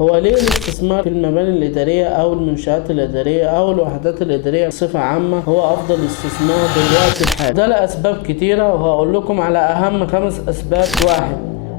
هو ليه الاستثمار في المباني الإدارية أو المنشآت الإدارية أو الوحدات الإدارية بصفة عامة هو أفضل استثمار بالوقت الحالي؟ ده لأسباب كتيرة، وهقول لكم على أهم 5 أسباب. 1.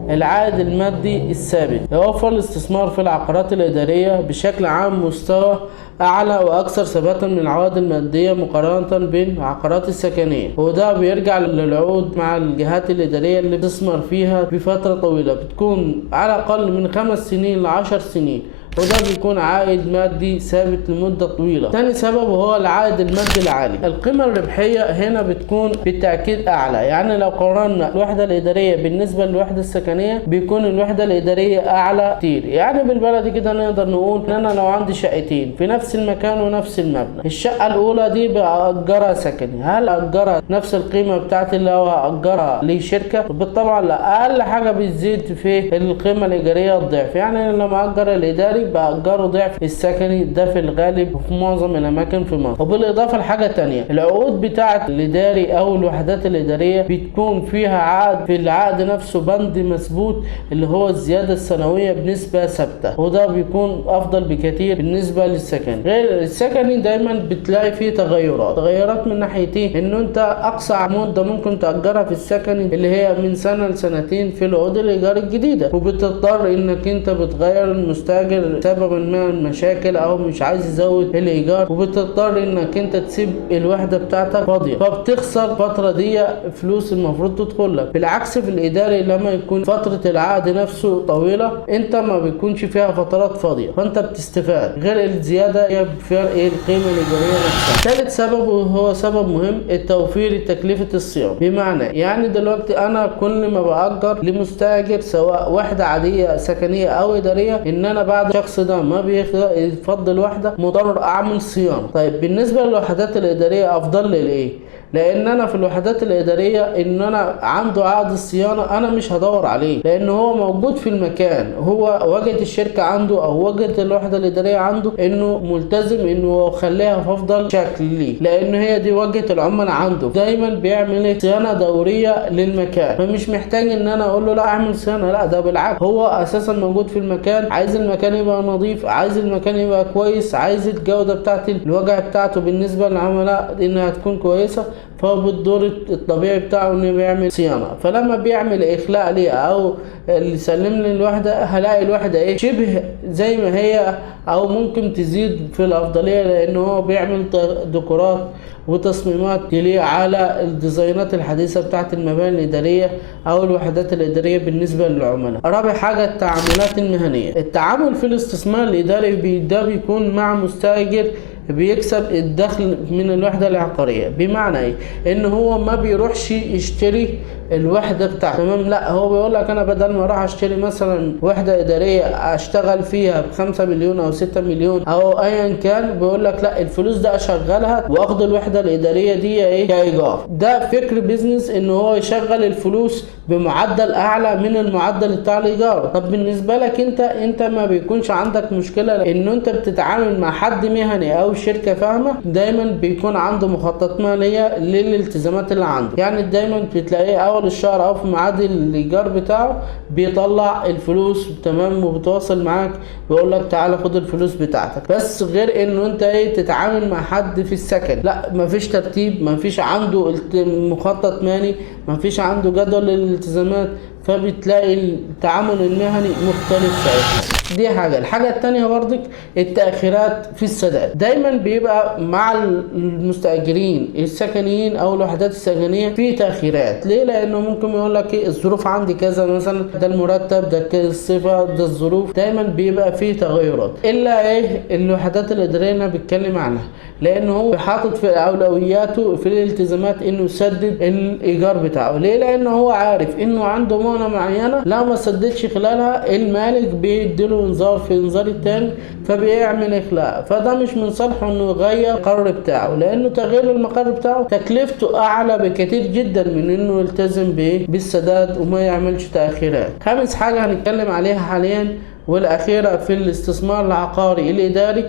العائد المادي الثابت. يوفر الاستثمار في العقارات الإدارية بشكل عام مستوى أعلى وأكثر ثباتا من العوائد المادية مقارنة بالعقارات السكنية، وده بيرجع للعقود مع الجهات الإدارية اللي بتستثمر فيها بفترة طويلة، بتكون على الأقل من 5 سنين ل10 سنين، وده بيكون عائد مادي ثابت لمدة طويلة. تاني سبب هو العائد المادي العالي. القيمة الربحية هنا بتكون بالتأكيد أعلى، يعني لو قارنا الوحدة الإدارية بالنسبة للوحدة السكنية بيكون الوحدة الإدارية أعلى كتير. يعني بالبلدي كده نقدر نقول إن أنا لو عندي شقتين في نفس المكان ونفس المبنى، الشقة الأولى دي بأجرها سكني، هل أجرها نفس القيمة بتاعتي اللي هو أجرها لشركة؟ بالطبع لا، أقل حاجة بتزيد في القيمة الإيجارية الضعف. يعني لما أجر الإداري بأجره ضعف السكني، ده في الغالب في معظم الأماكن في مصر. وبالإضافة لحاجة تانية، العقود بتاعة الإداري أو الوحدات الإدارية بتكون فيها عقد، في العقد نفسه بند مثبوت اللي هو الزيادة السنوية بنسبة ثابتة، وده بيكون أفضل بكثير بالنسبة للسكن. غير السكني دايما بتلاقي فيه تغيرات من ناحيتين، إنه أنت أقصى مدة ممكن تأجرها في السكني اللي هي من سنة لسنتين في العقود الإيجار الجديدة، وبتضطر إنك أنت بتغير المستأجر سببا ما المشاكل او مش عايز يزود الايجار، وبتضطر انك انت تسيب الوحده بتاعتك فاضيه، فبتخسر فتره دي فلوس المفروض تدخل لك. بالعكس في الاداري لما يكون فتره العقد نفسه طويله، انت ما بيكونش فيها فترات فاضيه، فانت بتستفاد. غير الزياده هي بفرق القيمه الايجاريه نفسها. ثالث سبب وهو سبب مهم، التوفير تكلفه الصيانه. بمعنى يعني دلوقتي انا كل ما باجر لمستاجر سواء وحده عاديه سكنيه او اداريه، ان انا بعد الشخص ده ما بيفضل واحده مضطر اعمل صيانه. طيب بالنسبه للوحدات الاداريه افضل لي ليه؟ لان انا في الوحدات الاداريه ان انا عنده عقد الصيانه انا مش هدور عليه، لان هو موجود في المكان، هو وجهه الشركه عنده او وجهه الوحده الاداريه عنده انه ملتزم انه يخليها في افضل شكل ليه، لان هي دي وجهه العملاء عنده، دايما بيعمل صيانه دوريه للمكان، فمش محتاج ان انا اقول له لا اعمل صيانه، لا ده بالعكس، هو اساسا موجود في المكان، عايز المكان يبقى نظيف، عايز المكان يبقى كويس، عايز الجوده بتاعت الواجهه بتاعته بالنسبه للعملاء انها تكون كويسه، فهو بالدور الطبيعي بتاعه انه بيعمل صيانه. فلما بيعمل اخلاء ليها او اللي يسلم لي الوحده، هلاقي الوحده ايه شبه زي ما هي او ممكن تزيد في الافضليه، لان هو بيعمل ديكورات وتصميمات تليق على الديزاينات الحديثه بتاعت المباني الاداريه او الوحدات الاداريه بالنسبه للعملاء. رابع حاجه التعاملات المهنيه. التعامل في الاستثمار الاداري ده بيكون مع مستاجر بيكسب الدخل من الوحدة العقارية. بمعنى ايه؟ ان هو ما بيروحش يشتري الوحدة بتاعته، تمام؟ لا، هو بيقول لك انا بدل ما اروح اشتري مثلا وحدة ادارية اشتغل فيها ب5 مليون او 6 مليون او ايا كان، بيقول لك لا، الفلوس ده اشغلها واخد الوحدة الادارية دي ايه كايجار. ده فكر بيزنس ان هو يشغل الفلوس بمعدل اعلى من المعدل بتاع الايجار. طب بالنسبة لك انت ما بيكونش عندك مشكلة ان انت بتتعامل مع حد مهني او شركة فاهمة، دايما بيكون عنده مخطط مالية للالتزامات اللي عنده. يعني دايما بتلاقيه اول الشهر او في ميعاد الايجار بتاعه بيطلع الفلوس تمام، وبتواصل معاك بيقول لك تعالى خد الفلوس بتاعتك. بس غير انه انت تتعامل مع حد في السكن، لا مفيش ترتيب، مفيش عنده مخطط مالي، مفيش عنده جدول للالتزامات، فبتلاقي التعامل المهني مختلف ساعتها. دي حاجة. الحاجة التانية برضك التأخيرات في السداد. دايما بيبقى مع المستأجرين السكنيين او الوحدات السكنية في تأخيرات. ليه؟ لانه ممكن يقول لك الظروف عندي كذا، مثلا ده المرتب، ده الصفة، ده الظروف، دايما بيبقى فيه تغيرات. الا الوحدات الادارية انا بتكلم عنها، لانه هو حاطط في اولوياته في الالتزامات انه يسدد الايجار بتاعه. ليه؟ لانه هو عارف انه عنده مهنة معينة لا ما سددش خلالها المالك بيديله انذار في انذار التاني، فبيعمل اخلاء. فده مش من صالحه انه يغير القرار بتاعه، لانه تغيير المقر بتاعه تكلفته اعلى بكتير جدا من انه يلتزم بالسداد وما يعملش تاخيرات. خامس حاجة هنتكلم عليها حاليا والاخيرة في الاستثمار العقاري الاداري،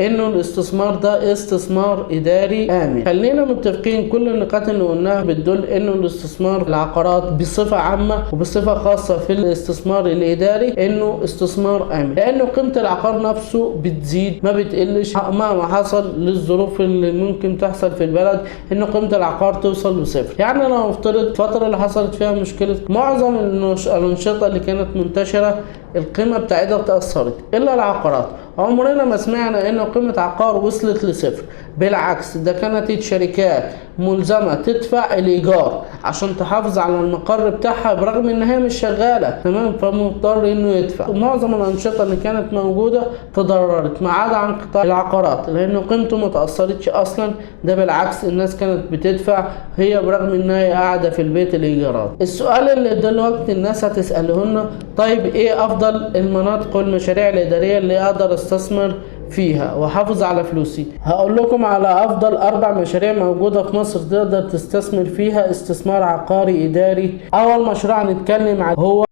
انه الاستثمار ده استثمار اداري امن. خلينا متفقين كل النقاط اللي قلناها بتدل انه الاستثمار العقارات بصفة عامة وبصفة خاصة في الاستثمار الاداري انه استثمار امن، لانه قيمة العقار نفسه بتزيد ما بتقلش مهما حصل للظروف اللي ممكن تحصل في البلد، ان قيمة العقار توصل لصفر. يعني لو نفترض الفترة اللي حصلت فيها مشكلة معظم الانشطة اللي كانت منتشرة القيمة بتاعتها اتأثرت الا العقارات. عمرنا ما سمعنا ان قيمة عقار وصلت لصفر، بالعكس ده كانت شركات ملزمة تدفع الايجار عشان تحافظ على المقر بتاعها برغم ان هي مش شغالة، تمام، فمضطر انه يدفع. معظم الانشطة اللي كانت موجودة تضررت ما عدا عن قطاع العقارات لان قيمته ما تأثرتش اصلا، ده بالعكس الناس كانت بتدفع هي برغم انها قاعدة في البيت الايجارات. السؤال اللي دلوقتي الناس هتسأله لنا، طيب ايه افضل المناطق والمشاريع الادارية اللي اقدر استثمر فيها واحافظ على فلوسي؟ هقول لكم على افضل 4 مشاريع موجودة في مصر تقدر تستثمر فيها استثمار عقاري اداري. اول مشروع هنتكلم عنه هو